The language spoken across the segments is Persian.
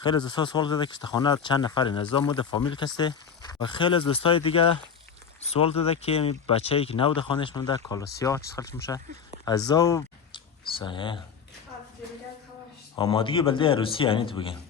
خیلی از دوستا سوال داده که خانه چند نفرین از مود فامیل کسته و خیلی از دوستای دیگه سوال داده که بچه‌ای که نود خانهش مونده کالا سیاه چه خلش میشه از صحیح آمادگی بلده عروسی یعنی تو بگم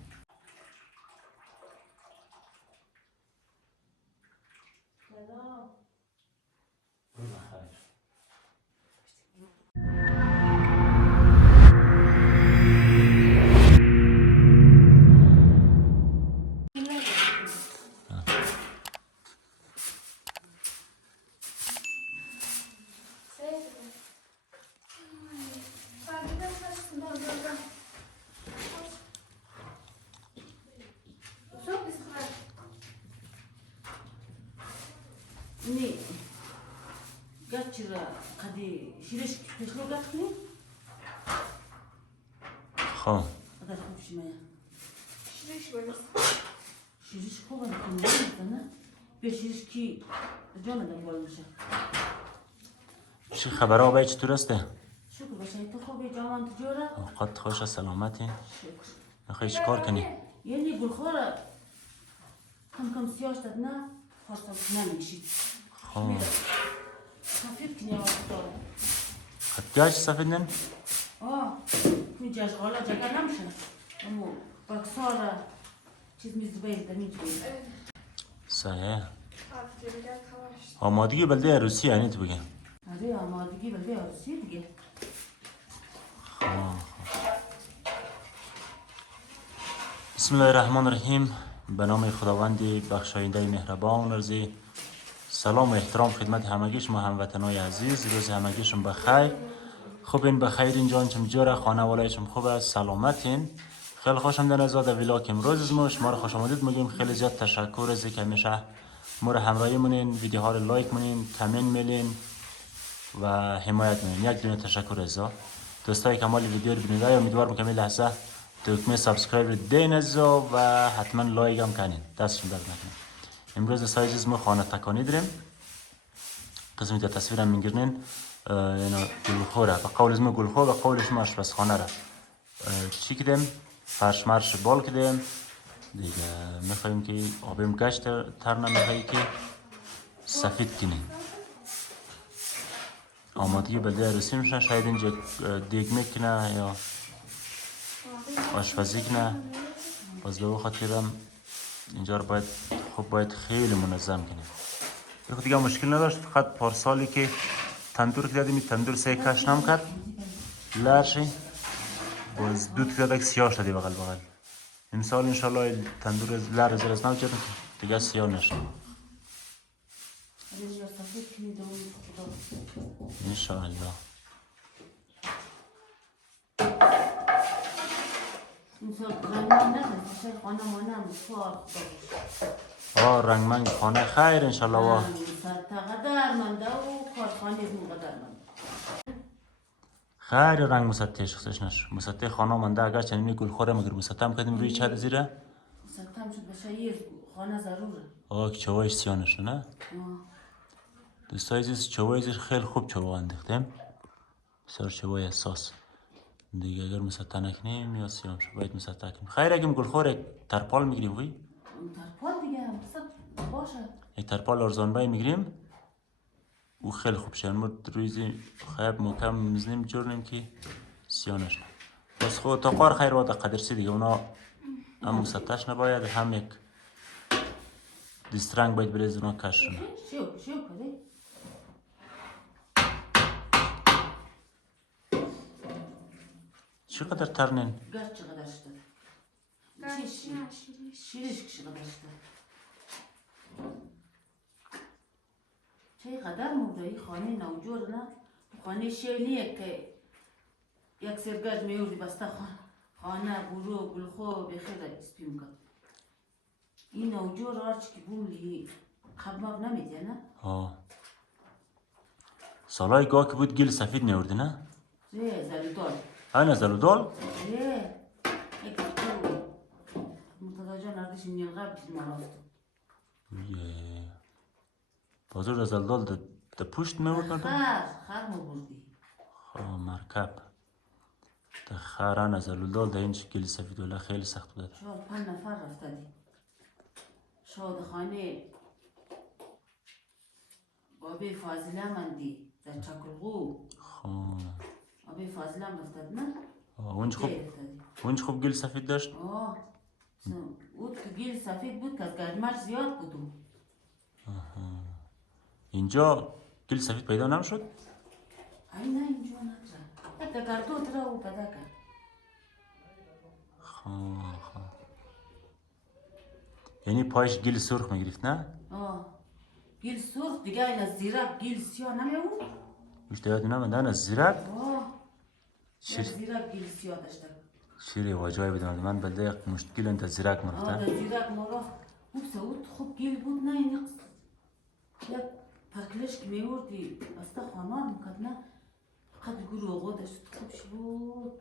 نه گچرا قدی شیرش کشلو گفتنی خب قدر خوب شمایا شیرش برس شیرش خوبه نه به شیرش کی جان دنبال میشه چی خبر آبای چطور هسته؟ شکر باشه تو خوبی جان تو جوره اوقات خوش سلامتی شکر میخوای چی کار کنی؟ یعنی گلخوره کم سیاش داد نه خواستم نمیشید خب خفیف کنی وقت داره خط گاش سفیدن؟ توی جشغالا جگر نمیشه اما بکساره چیز میز باید دمید باید صحیح آمادگی بلده عروسی یعنی تو بگم آره آمادگی بلده عروسی دیگه بسم الله الرحمن الرحیم به نام خداوند بخشاینده مهربان رضی سلام و احترام خدمت همگی شما هموطنای عزیز روز همگیشون بخیر خوبین بخیرین جان چم جوره خانواده‌شون خوب است سلامتین خیلی خوشم در ازاد ویلاگ امروز از ما شما رو خوش آمدید میگیم خیلی زیاد تشکر از اینکه همیشه ما رو همراهی مونین ویدیوها رو لایک مونین کامنت میلین و حمایت مونین یک دونه تشکر از دوستای کمال ویدیو رو ببینید امیدوارم که لحظه دکمه سابسکرایب رو دین و حتما لایک هم کنین دستشون درد نکنه امروز سایز ما خانه تکانی داریم قسمی که تصویرم میگیرنین اینا گلخوره به قول از ما گلخور و قولش ما آشپزخانه را چی کدیم فرش مرش بال کدیم دیگه میخواییم که آبیم گشت تر نمیخوایی که سفید کنیم آمادگی بلده عروسی میشن شاید اینجا دیگ میکنه یا آشپزی کنه باز به خاطرم اینجا رو باید خیلی منظم کنیم بخاطر دیگه مشکل نداشت فقط پارسالی که تندور کردیم تندور سه کش نم کرد لرشی باز دود کردک سیاه شدی بغل امسال انشالله تندور لر از نو کردم دیگه سیاه نشد انشالله رنگمنگ خانه خیر انشالله و خیر رنگ مسطح شخصش نشد مسطح خانه منده اگر چنینی گل خوره مگر مسطح هم کردیم روی چه زیره مسطح هم شد بشه خانه ضروره که چوایش سیاه نشد نه دوستای عزیز چوایش خیلی خوب چوای انداختیم بسیار چوای حساس دیگه اگر مسطح نکنیم یا سیاه شد باید مسطح کنیم خیر اگه گلخوره ترپال میگیریم وی ترپال دیگه باشه یک ترپال ارزانبای میگیریم او خیلی خوب شد ما رویزی خیب محکم میزنیم جورنیم که سیاه نشد بس خود تا قار خیر وادا قدرسی دیگه اونا هم مسطحش نباید هم یک دیسترنگ باید بریز اونا کش شونه شو کده چقدر ترنین؟ گرد چقدر شده شیرش که چقدر شده چه قدر موده خانه نوجور نه خانه شیلیه که یک سرگرد میوردی بسته خانه برو گلخو بخیر اسپیم کن این نوجور هرچی که بولی خباب نمیده نه سالای گاه که بود گل سفید نیوردی نه؟ زلودال اینه زلودال؟ یک تو مرتضی جان اردش میان قبل مرافت بازور در زلودال در پشت میورد مردم؟ خر مبردی مرکب خران از الولدال در اینش گل سفید ولی خیلی سخت بوده. شاید 5 نفر رفته دی. شاید خانه بابی فاضله من دی در چکلغو. خب بابی فاضله هم رفته دی نه؟ اونج خوب گل سفید داشت؟ او که گل سفید بود که از گرمش زیاد بودو. اینجا گل سفید پیدا نمیشد؟ ای نه اینجا نداره. حتی گردو تره او پیدا کرد. خب یعنی پایش گل سرخ میگرفت نه؟ گل سرخ دیگه این از زیرک گل سیاه نمیمون؟ بیشتر یاد نمیدن از زیرک؟ زیرک گل سیاه داشته. شیره واجای بدم من بلده یک مشت گل انت زیرک مرفته؟ در زیرک مرفت. او خوب گل بود نه این یک پرکلش که میوردی بسته خانار میکرد نه قدر گروه آقا داشت خوب شد.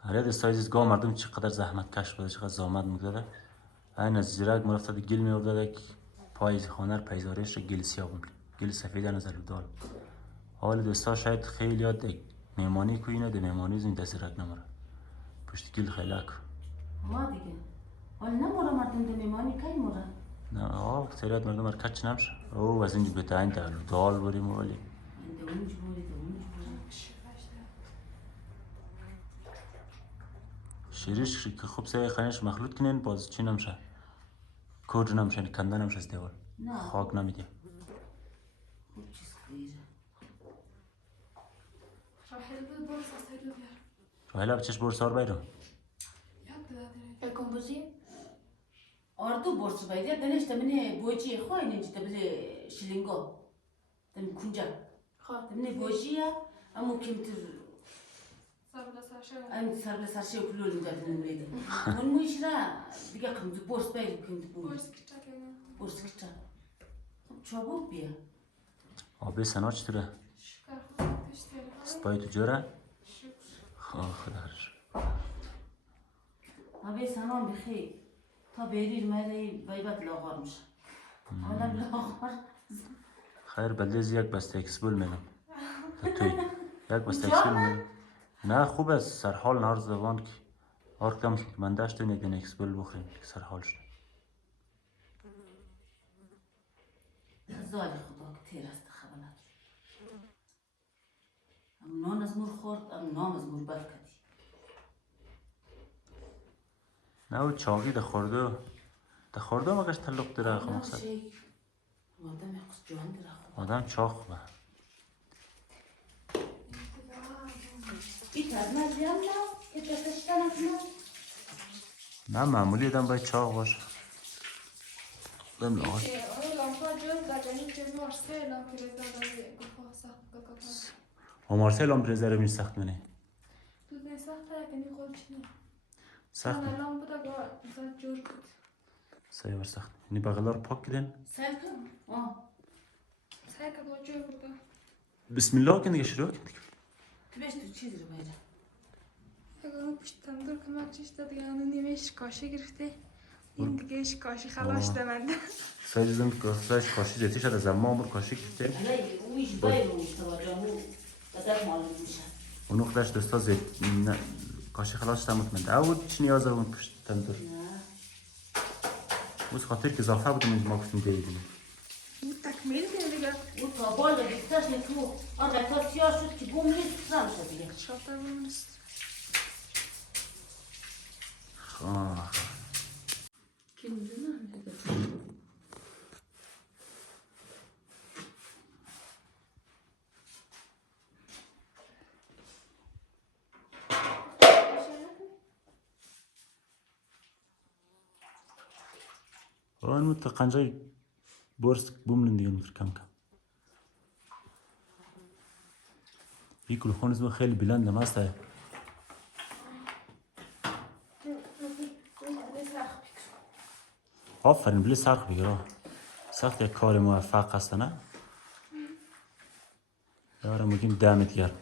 هره دستای زیدگاه مردم چقدر زحمت کش بوده چقدر زحمت میکرده. این از زیرک مرفته دی گل میورده که پای خانه پیزارش را گل سیاه بود. گل سفید از الودال. حال دوستا شاید خیلی یاد میمانی که اینه ده میمانی زین دزیرک نماره. پشت گل خیلی که. دیگه. حال نماره مردم ده میمانی کی ماره؟ نه اکثریت مردم کچ نمیشه. او از اینجا بتاین ده الودال بریم ولی. ده اونج بوری. شیرش که خوب سعی خانهش مخلوط کنین باز چی نمیشه. کود نمیشه کنده نمیشه از دیوار. خاک نمیده. خوب چیز خیره. راحل بود برس از تایلو بیار. راحل بچش برسار بیرم. یک داده Ecco così. Ordu borç baydı. Denişte mene boğaçı khoy ne ciddi bize şilingo. Dem kunca. Mene boğaçı ya. Ama kimtir. Sarıla sarşa. Am sarıla sarşı kulolun derdinin neydi. Onun mu işra diye kımdı borç baydı kimdi bu. Borç küçük yani. Borç küçük. Çabuk bir. Abi sen aç tıra. Şükür خود پشتر. Spay tüccara. شکر. خداش. Abi salam bixeyr. Ta berir meli baybat lağarmış. Adam lağar. خیر بلدیز یک بسته اکسبول منم. توی یک بسته اکسبول منم. نه خوب است سرحال نهار زبان که آرکتم که من داشت و ندین اکسبول بخوریم که سرحال شد. زال خدا که تیر است خبرت. ام نان از مور خورد ام نام از مور بد کردی. نه او چاقی ده خورده مگش تلق داره خب مقصد. آدم یکس جوان داره. آدم چاق با. این از من زیاد نه که دستشتن اکنم. نه معمولی آدم باید چاق باشه. دم لغت. آیا لامپا جز دادنی که مارسه لامپی رزدادانی گفت سخت گفت. مارسل هم پرزره می سخت منه. تو نه سخت کنی خود چی؟ سخت. من لامپ بوده گفت زد جور بود. سایه بر سخت. یعنی بغلار پاک کردن. سرکم. سعی که با جور بوده. بسم الله کن دیگه شروع کن دیگه. بیش تو چی داره باید؟ اگر اون پشت تندور کمک چیز داد دیگه اونو نیمش کاشی گرفته. این دیگه ایش کاشی خلاص دمنده. سایه دیدم که سایش کاشی جتی شده زمان امور کاشی گرفته. علی اویش باید روش توجهمو بدر معلوم میشه. اونو خودش دستا زید کاشی خلاص شده مطمئن. اول چی نیازه اون پشت تندور؟ نه. بس خاطر که اضافه بودم اینجا ما گفتیم دیدیم. این تکمیل کنه دیگه. او تا بالا بیشتر تو آنها تا سیاه شد که بوم نیست نمیشه دیگه. شاطر بونست. کی میدونه دیگه. آن مت قنجای برس بوملن دیگه متر کم کم. بیکل خونز ما خیلی بلند نماسته. آفرین بلی سرخ بگیره. سخت یک کار موفق است نه؟ یاره مگیم دمت گرم.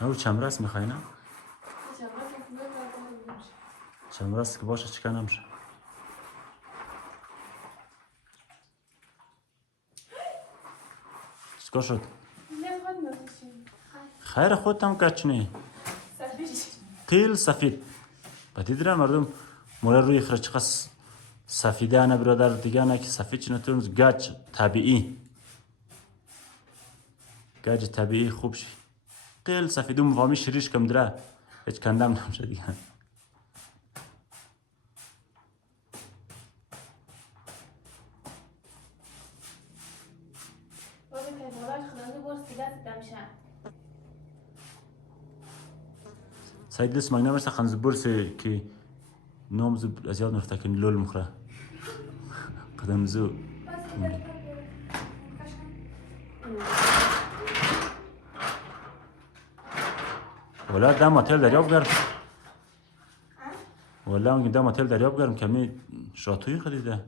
او چمرس میخوای نه؟ چمرس که باشه چکه نمیشه. چیکار شد؟ نمیخواد نوشیم. خیر خودت هم کچنی قیل سفید بدی دیره مردم مولا روی خرا چقدر سفیده نه برادر دیگه نه که سفید چی نتونز گچ طبیعی گچ طبیعی خوب شی قیل سفیده مفاهمی شریش کم دیره هیچ کندم نمیشه دیگه سعید دست مگنه مرسه خنز برسه که نامزو از یاد نرفته کنی لول مخره قدم زو ولا دام هتل دریاب گرم ولا میگم دام هتل دریاب گرم کمی شاتوی خریده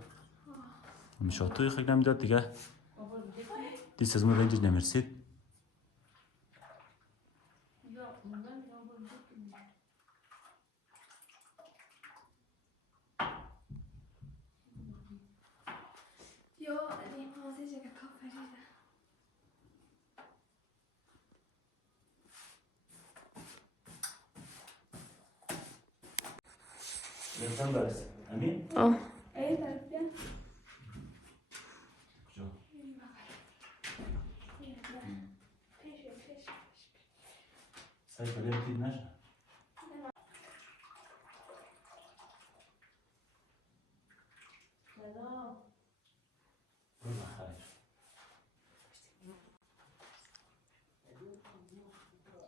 می شاتوی خرید نمیداد دیگه دیست از ما رنجش نمیرسید لطفاً برس امین؟ ای طرف بیا جو سعی کنیم تید نشه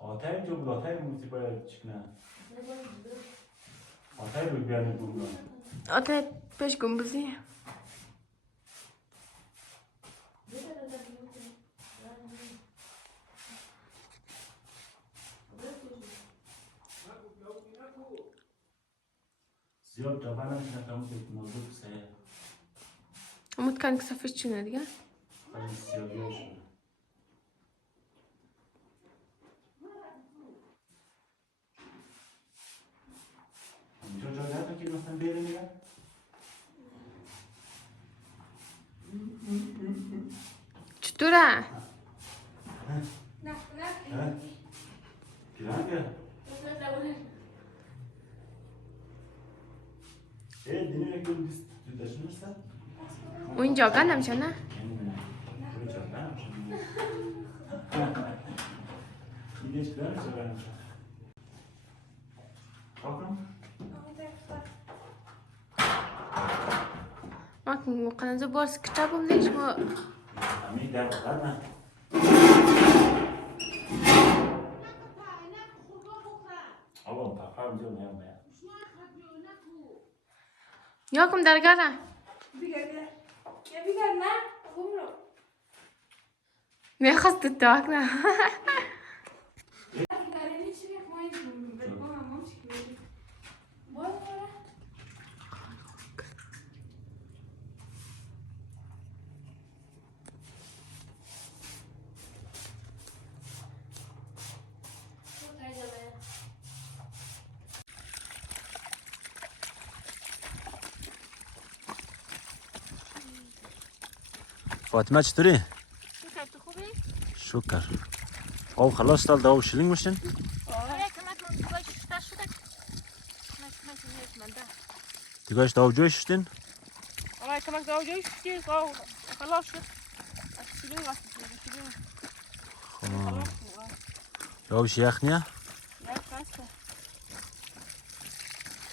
آتای اینجا بود آتای موسی باید چکنه آتای روی بیانی بود آتا پیش گنبوزی زیاد جابه نمیشنه که همون که موضوع بسه امود کن که سفید چونه دیگه خیلی سیاگیه شده اینجا جا نده که مثلا بیره میگه چطوره؟ گرانگه دینه یک دون دیست تو داشته میشتن؟ او این جاگه نمیشه نه؟ این جا نمیشه این دیش کنم جا نمیشه خواهدم؟ ما که قنازه بارس کتابم دیش ما امید در بقید نه آبا پاپا هم جو نیم باید یا کم درگره بیگر یا بیگر نه خوب رو میخواست تو تاک نه داره چی میخوایی با مامان چی کنی باید کنه فاطمه چطوری؟ تو خوبی؟ شکر آب خلاص دال داو شلینگ میشن؟ دیگهش داو جوی شدین؟ آره کمک داو جوی شدی خلاص شد شدیم وقتی شدیم خلاص داوش یخ نیه؟ نه خسته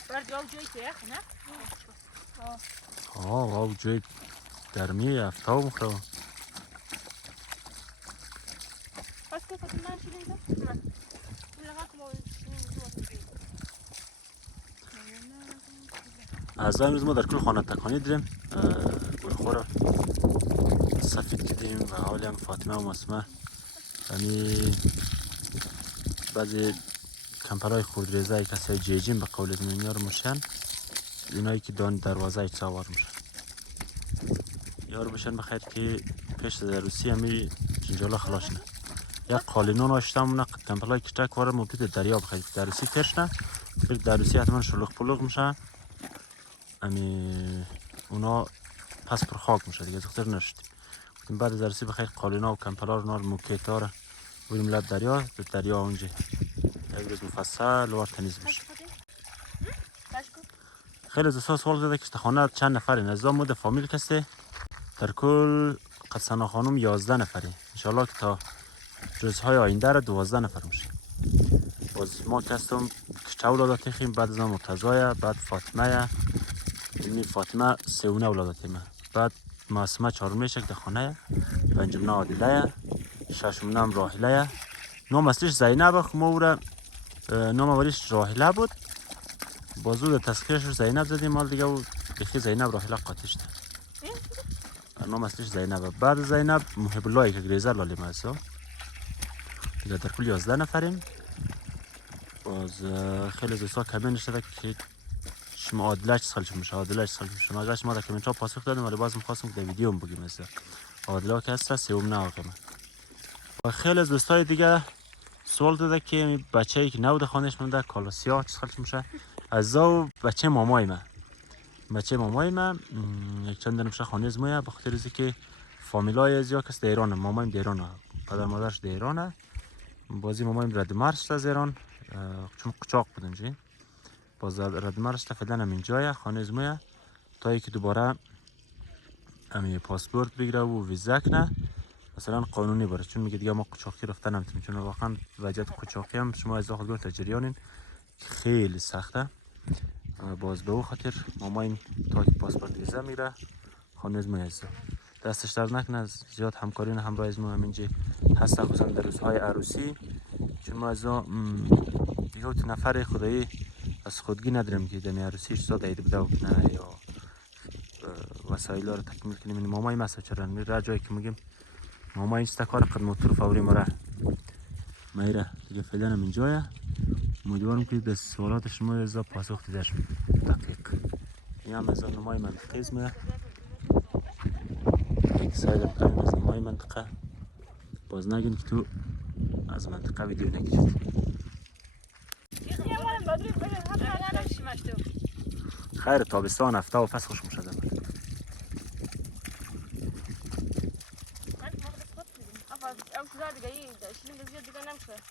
بر داو جوی که یخ نه آب جوی گرمی افتاو مخرا پس که خود من شدیم ده؟ نه از امروز ما در کل خانه تکانی دیدیم گلخور سفید کردیم و حالی هم فاطمه و مسمه یعنی بعضی کمپرهای خودریزه کسی جیجین به قول میار میشن اینایی که دان دروازه ایک سوار میشن یار بشن بخیر که پیش دروسی همی جنجالا خلاص نه یک قالینون آشتم نه کمپرهای کچک واره مبید دریا بخیر دروسی ترش نه بیر دروسی حتما شلوغ پلوغ میشه امی اونا پس پر خاک میشه دیگه دختر نشد گفتیم بعد از عروسی بخیر قالینا و کمپلا رو موکیتا رو بریم لب دریا، در دریا اونجا یک روز مفصل وار تنیز بشه. خیلی از دوستا سوال زده که خانه چند نفرین؟ از مود فامیل کسی در کل قدسنا خانم 11 نفری، انشالله که تا روزهای آینده را 12 نفر میشه. باز ما کسیم کچه اولاداتی خیم، بعد از ما مرتضایه، بعد فاطمه، یعنی فاطمه سیونه اولاداتیمه، بعد معصومه چهارمی شک در خانه، پنجم عادله، ششم نام راحله، نام اصلیش زینب، خب ما او را نام اولیش راحله بود، بازو در تسخیرش رو زینب زدیم، مال دیگه او بخی زینب راحله قاطی شده. نام اصلیش زینبه. بعد زینب محب اللهی که گریزر لالی مهسا دیگه در کل 11 نفریم. باز خیلی زیسا کمین شده که شما عادله چه سالش میشه، عادله چه سالش میشه. ما اگرش ما در کمنت ها پاسخ دادیم ولی باز میخواستم که در ویدیو بگیم مثلا عادله که هست سوم نه آقا. و خیلی از دوستای دیگه سوال داده که بچه‌ای که نود خانش مونده کالا سیاه چه سالش میشه. از او بچه مامای من، بچه مامای من یک چند نمیشه خانه از مویه، بخاطر از که فامیلای از یا کس در ایرانه، مامایم در ایرانه، پدر مادرش در ایرانه. بازی مامایم رد مرش از ایران، چون قچاق بودن جی. باز رد مرش تا فعلا هم اینجایه خانه از مویه تا اینکه دوباره امی پاسپورت بگیره و ویزا کنه مثلا قانونی بره، چون میگه دیگه ما قچاقی رفتن نمیتونیم، چون واقعا وضعیت قچاقی هم شما از داخل گفت جریانین خیلی سخته. باز به او خاطر مامایم تا که پاسپورت ویزا میره خانه از مویه دستش در نکنه، زیاد همکارین همراه از ما همینجا هست، خصوصا در روزهای عروسی، چون ما از دیگه نفر خدایی از خودگی نداریم که دمی عروسیش زاد عید بده کنه یا وسایل رو تکمیل کنیم. این مامای مسا چرا میره جایی که میگیم ماما این کار قد موتور فوری مره میره دیگه فعلا هم اینجایه. امیدوارم که به سوالات شما از پاسخ دیده شد دقیق. این هم از نمای منطقه اسمه یک ساید بکنیم از نمای منطقه، باز نگین که تو از منطقه ویدیو نگیرید. خیر تابستان هفته و فصل خوش میشه.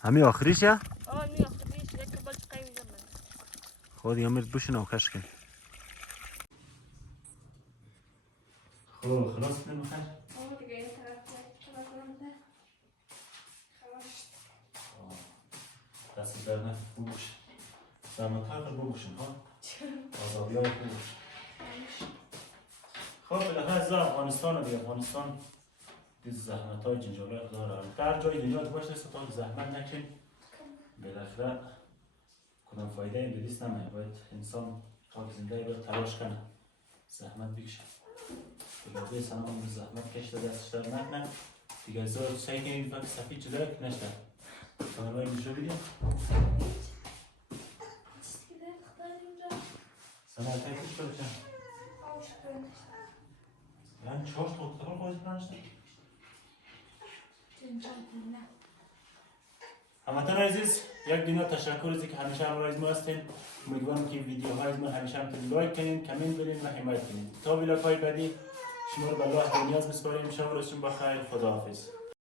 همی آخریشه؟ خود یا میرد بشین و کش کن. خب خلاص کنیم بخیر؟ دیگه این طرف دست در نفت بگوش در مطار بگوشیم ها آزادی های بگوش. خب بالاخره از افغانستان و افغانستان دیز زحمت های جنجال های خدا را در جای دنیا باشه تا زحمت نکن بالاخره کدام فایده این بدیست نمیه. باید انسان تا که زنده باید تلاش کنه زحمت بکشه. بگرده سلام هم زحمت کشته دستش در نکنه دیگه از سعی کنید فقط سفید جلوی نشته کارهای اینجا بگیم سنه تایفش کرده چند؟ یعنی 4 تا اکتبر بازی کنشته؟ همتون عزیز یک دنیا تشکر از که همیشه همراه از ما هستین. امیدوارم که ویدیوهای از ما همیشه همتون لایک کنین، کامنت بدین و حمایت کنین. تا ویدیوهای بعدی شما رو به الله نیاز بسپاریم. شب و روزتون بخیر. خداحافظ.